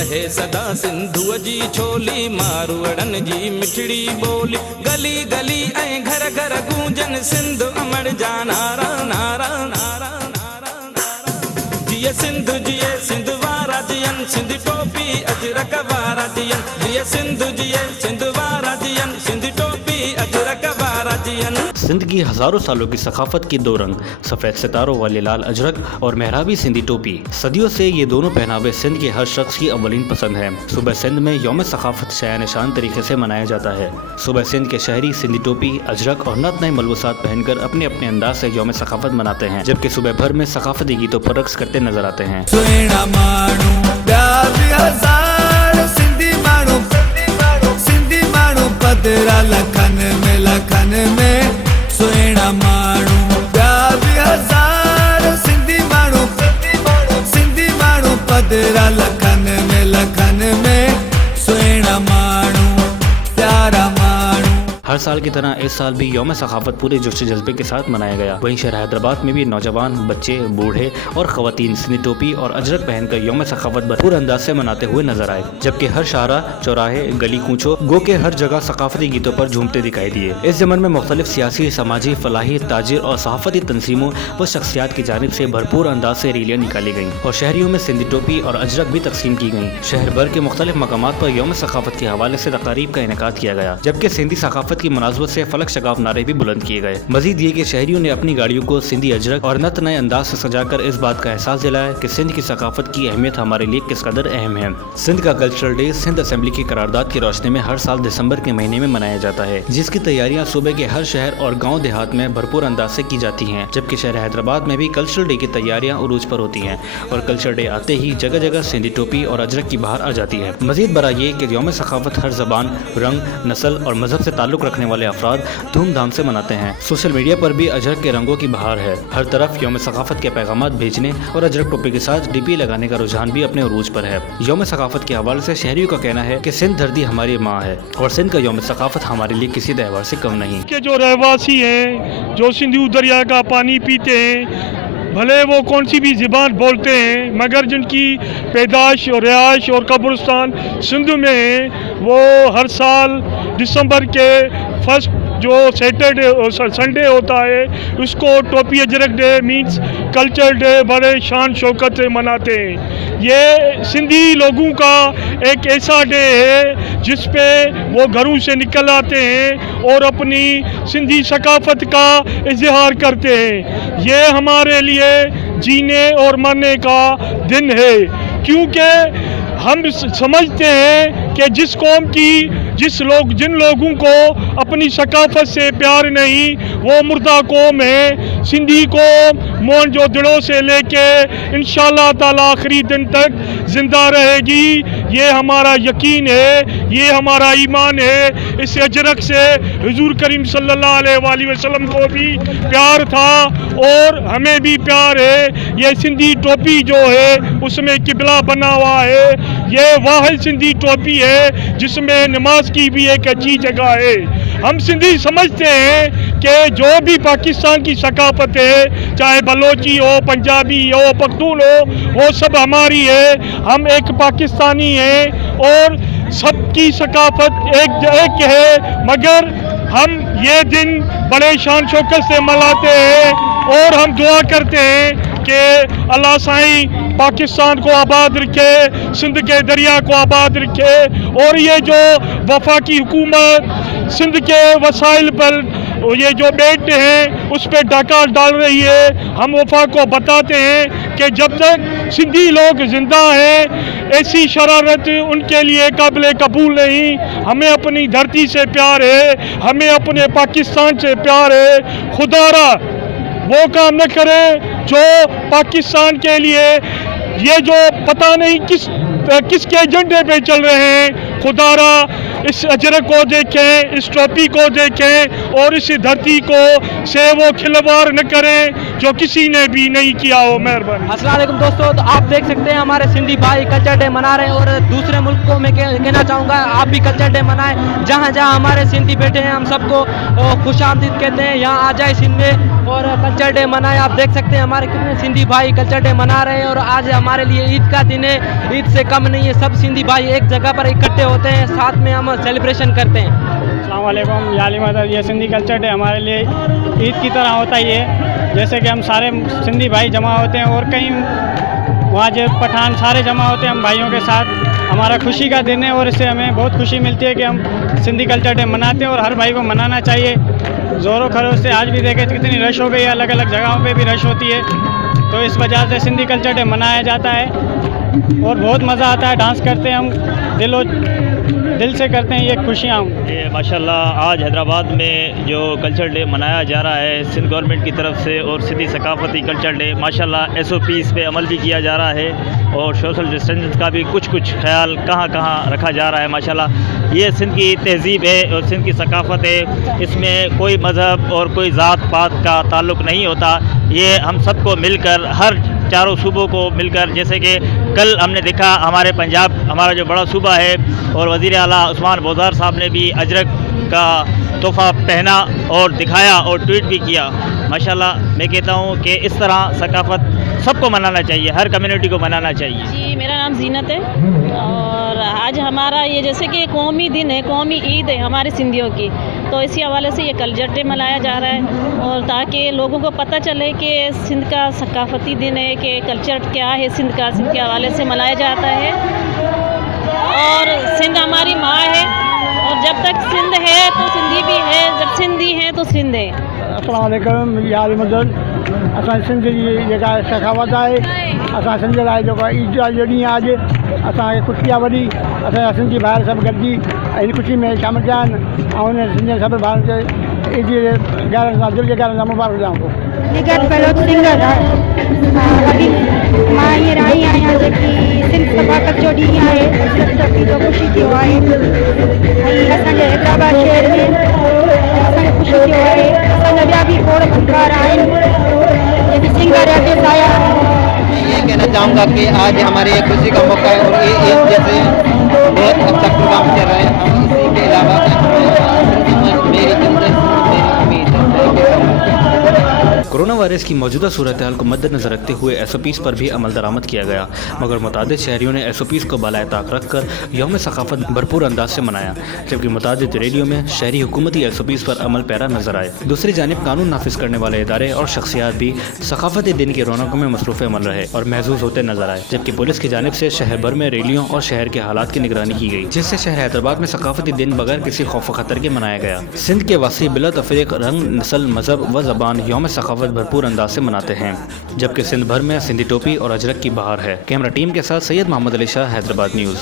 रहे सदा सिंधुअ जी छोली, मारवड़न जी मिठड़ी बोली, गली गली ऐं घर घर गूंजन सिंध अमर जा नारा नारा नारा नारा नारा। जिए सिंधु जिए सिंध वारा जियन, सिंध टोपी अजरक वारा जियन, जिए सिंधु जिए सिंध वारा जियन, सिंध टोपी अजरक वारा जियन। सिंध की हज़ारों सालों की सकाफत की दो रंग, सफ़ेद सितारों वाले लाल अजरक और मेहराबी सिंधी टोपी। सदियों से ये दोनों पहनावे सिंध के हर शख्स की अवलीन पसंद है। सुबह सिंध में यौम सकाफत शान शान तरीके से मनाया जाता है। सुबह सिंध के शहरी सिंधी टोपी, अजरक और नत नए मलबूसात पहनकर अपने अपने अंदाज से यौम सकाफत मनाते हैं, जबकि सुबह भर में सकाफती गीतों पर रक्स करते नजर आते हैं। सुहिणा माण्हू ॿिया बि हज़ार सिंधी माण्हू, सिंधी माण्हू पधरा लखनि में सुहिणा माण्हू प्यारा माण्हू। हर साल की तरह इस साल भी यौम सकाफत पूरे जोश जज्बे के साथ मनाया गया। वहीं शहर हैदराबाद में भी नौजवान, बच्चे, बूढ़े और खवातीन सिंधी टोपी और अजरक पहनकर यौम सकाफत भरपूर अंदाज से मनाते हुए नजर आए, जबकि हर शाहरा, चौराहे, गली कूचों गो के हर जगह सकाफती गीतों पर झूमते दिखाई दिए। इस जमन में मुख्तलिफ सियासी, समाजी, फलाही, ताजिर और सहाफती तंजीमों व शख्सियात की जानिब से भरपूर अंदाज से रैलियाँ निकाली गईं और शहरियों में सिंधी टोपी और अजरक भी तकसीम की गईं। शहर भर के मुख्तलिफ मकामात पर यौम सकाफत के हवाले से तकारीब का इनेकाद किया गया, जबकि सिंधी सकाफत की मुनासबत से फलक शगाफ नारे भी बुलंद किए गए। मजीद ये कि शहरियों ने अपनी गाड़ियों को सिंधी अजरक और नत नए अंदाज से सजाकर इस बात का एहसास दिलाया कि सिंध की सकाफत की अहमियत हमारे लिए किस कदर अहम है। सिंध का कल्चरल डे सिंध असेंबली की करारदाद की रोशनी में हर साल दिसंबर के महीने में मनाया जाता है, जिसकी तैयारियां सूबे के हर शहर और गाँव देहात में भरपूर अंदाज से की जाती हैं, जबकि शहर हैदराबाद में भी कल्चरल डे की तैयारियां उरूज पर होती हैं और कल्चरल डे आते ही जगह जगह सिंधी टोपी और अजरक की बहार आ जाती है। मजीद बड़ा ये कि यौम सकाफत हर जबान, रंग, नस्ल और मजहब से ताल्लुक रखने वाले अफराद धूमधाम से मनाते हैं। सोशल मीडिया पर भी अजरक के रंगों की बहार है। हर तरफ यौम सकाफत के पैगामात भेजने और अजरक टोपी के साथ डीपी लगाने का रुझान भी अपने उरूज पर है। यौम सकाफत के हवाले से शहरियों का कहना है कि सिंध धरती हमारी माँ है और सिंध का यौम सकाफत हमारे लिए किसी त्यौहार से कम नहीं। के जो रहवासी हैं, जो सिंधु दरिया का पानी पीते हैं, भले वो कौन सी भी ज़बान बोलते हैं, मगर जिनकी पैदाइश और रिहाइश और कब्रिस्तान सिंध में है, वो हर साल दिसंबर के फर्स्ट जो सैटरडे और संडे होता है, उसको टोपी Ajrak day means culture day बड़े शान शौकत से मनाते हैं। ये सिंधी लोगों का एक ऐसा डे है जिस पे वो घरों से निकल आते हैं और अपनी सिंधी सकाफत का इजहार करते हैं। ये हमारे लिए जीने और मरने का दिन है, क्योंकि हम समझते हैं कि जिन लोगों को अपनी सकाफत से प्यार नहीं, वो मुर्दा कौम है। सिंधी कौम मोहनजोदड़ो से लेके इंशाअल्लाह ताला आखिरी दिन तक जिंदा रहेगी, ये हमारा यकीन है, ये हमारा ईमान है। इस अजरक से हुजूर करीम सल्लल्लाहु अलैहि वसल्लम को भी प्यार था और हमें भी प्यार है। ये सिंधी टोपी जो है उसमें किबला बना हुआ है। ये वाहिद सिंधी टोपी है जिसमें नमाज की भी एक अच्छी जगह है। हम सिंधी समझते हैं कि जो भी पाकिस्तान की सकाफत है, चाहे बलोची हो, पंजाबी हो, पख्तून हो, वो सब हमारी है। हम एक पाकिस्तानी हैं और सबकी सकाफत एक है, मगर हम ये दिन बड़े शान शौकत से मनाते हैं और हम दुआ करते हैं कि अल्लाह साईं पाकिस्तान को आबाद रखे, सिंध के दरिया को आबाद रखे और ये जो वफाकी हुकूमत सिंध के वसाइल पर ये जो बेटे हैं उस पर डाका डाल रही है, हम वफा को बताते हैं कि जब तक सिंधी लोग जिंदा हैं ऐसी शरारत उनके लिए काबिल कबूल नहीं। हमें अपनी धरती से प्यार है, हमें अपने पाकिस्तान से प्यार है। खुदारा वो काम न करे जो पाकिस्तान के लिए ये जो पता नहीं किसके एजेंडे पे चल रहे हैं। खुदारा इस अजरक को देखें, इस टोपी को देखें और इस धरती को से वो खिलवाड़ न करें। जो किसी ने भी नहीं किया हो। मेहरबानी। अस्सलाम वालेकुम दोस्तों, तो आप देख सकते हैं हमारे सिंधी भाई कल्चर डे मना रहे हैं और दूसरे मुल्क को मैं कहना चाहूँगा आप भी कल्चर डे मनाएं। जहाँ जहाँ हमारे सिंधी बैठे हैं हम सबको खुशामदीद कहते हैं, यहाँ आ जाए सिंध में और कल्चर डे मनाएं। आप देख सकते हैं हमारे कितने सिंधी भाई कल्चर डे मना रहे हैं और आज हमारे लिए ईद का दिन है, ईद से कम नहीं है। सब सिंधी भाई एक जगह पर इकट्ठे होते हैं, साथ में हम सेलिब्रेशन करते हैं। अस्सलाम वालेकुम याली मदद। ये सिंधी कल्चर डे हमारे लिए ईद की तरह होता ही है, जैसे कि हम सारे सिंधी भाई जमा होते हैं और कहीं वहाँ जो पठान सारे जमा होते हैं हम भाइयों के साथ। हमारा खुशी का दिन है और इससे हमें बहुत खुशी मिलती है कि हम सिंधी कल्चर डे मनाते हैं और हर भाई को मनाना चाहिए ज़ोरों खरोश से। आज भी देखें कितनी रश हो गई है, अलग अलग जगहों पे भी रश होती है, तो इस वजह से सिंधी कल्चर डे मनाया जाता है और बहुत मज़ा आता है। डांस करते हैं हम दिल से करते हैं ये खुशियाँ। ये माशाल्लाह आज हैदराबाद में जो कल्चर डे मनाया जा रहा है सिंध गवर्नमेंट की तरफ से और सिंधी सकाफती कल्चर डे माशाल्लाह SOPs पे अमल भी किया जा रहा है और सोशल डिस्टेंस का भी कुछ ख्याल कहाँ रखा जा रहा है। माशाल्लाह ये सिंध की तहज़ीब है और सिंध की सकाफ़त है, इसमें कोई मज़हब और कोई ज़ात पात का ताल्लुक़ नहीं होता। ये हम सबको मिलकर हर चारों सूबों को मिलकर, जैसे कि कल हमने देखा हमारे पंजाब हमारा जो बड़ा सूबा है और वज़ीर आला उस्मान बोज़ार साहब ने भी अजरक का तोहफ़ा पहना और दिखाया और ट्वीट भी किया। माशाल्लाह मैं कहता हूँ कि इस तरह सकाफ़त सबको मनाना चाहिए, हर कम्युनिटी को मनाना चाहिए। जी मेरा नाम जीनत है और आज हमारा ये जैसे कि कौमी दिन है, कौमी ईद है हमारे सिंधियों की, तो इसी हवाले से ये कल्चर डे मनाया जा रहा है और ताकि लोगों को पता चले कि सिंध का सकाफती दिन है कि कल्चर क्या है सिंध के हवाले से मनाया जाता है। और सिंध हमारी माँ है और जब तक सिंध है तो सिंधी भी है, जब सिंधी है तो सिंध है। अस्सलाम वालेकुम याली मदद। असां सिंध जी जेका सखावत आहे, असां सिंध लाइ जेको ईद जो ॾींहुं आहे अॼु असांखे ख़ुशी आहे वॾी। असांजा सिंधी भाउर सभु गॾिजी हिन ख़ुशी में शामिल थिया आहिनि ऐं उन सिंध सभु भाउरनि खे ईद जे ग्यारह सां दिलि जे ग्यारह सां मुबारक ॾियां थो। निगत बलोच सिंगर अभी मां हींअर आई आहियां जेकी सिंध सफ़ाकत जो ॾींहुं आहे, टोपी जो ख़ुशी थियो आहे ऐं असांजे हैदराबाद शहर में असांखे ख़ुशी थियो आहे। असांजा ॿिया बि खोड़ फनकार आहिनि जेके सिंगर आर्टिस्ट आया हैं। ये कहना चाहूँगा कि आज हमारे एक खुशी का मौका है और ये जैसे बहुत अच्छा प्रोग्राम चल रहा है। हम इसी के अलावा मेरी उम्मीद कोरोना वायरस की मौजूदा सूरत हाल को मद्देनजर रखते हुए SOPs पर भी अमल दरामद किया गया, मगर मुतादिद शहरियों ने SOPs को बालाए ताक रख कर यौम सकाफत भरपूर अंदाज से मनाया, जबकि मुतादिद रैलियों में शहरी हुकूमती SOPs पर अमल पैरा नजर आए। दूसरी जानिब कानून नाफिज करने वाले इदारे और शख्सियात भी सकाफती दिन की रौनकों में मसरूफ़ अमल रहे और महसूस होते नजर आए, जबकि पुलिस की जानिब से शहर भर में रैलियों और शहर के हालात की निगरानी की गई, जिससे शहर हैदराबाद में सकाफती दिन बगैर किसी खौफ खतर के मनाया गया। सिंध के वासी बिला तफरीक रंग, नस्ल, मजहब व ज़बान यौम सकाफत भरपूर अंदाज से मनाते हैं, जबकि सिंध भर में सिंधी टोपी और अजरक की बहार है। कैमरा टीम के साथ सैयद मोहम्मद अली शाह, हैदराबाद न्यूज़।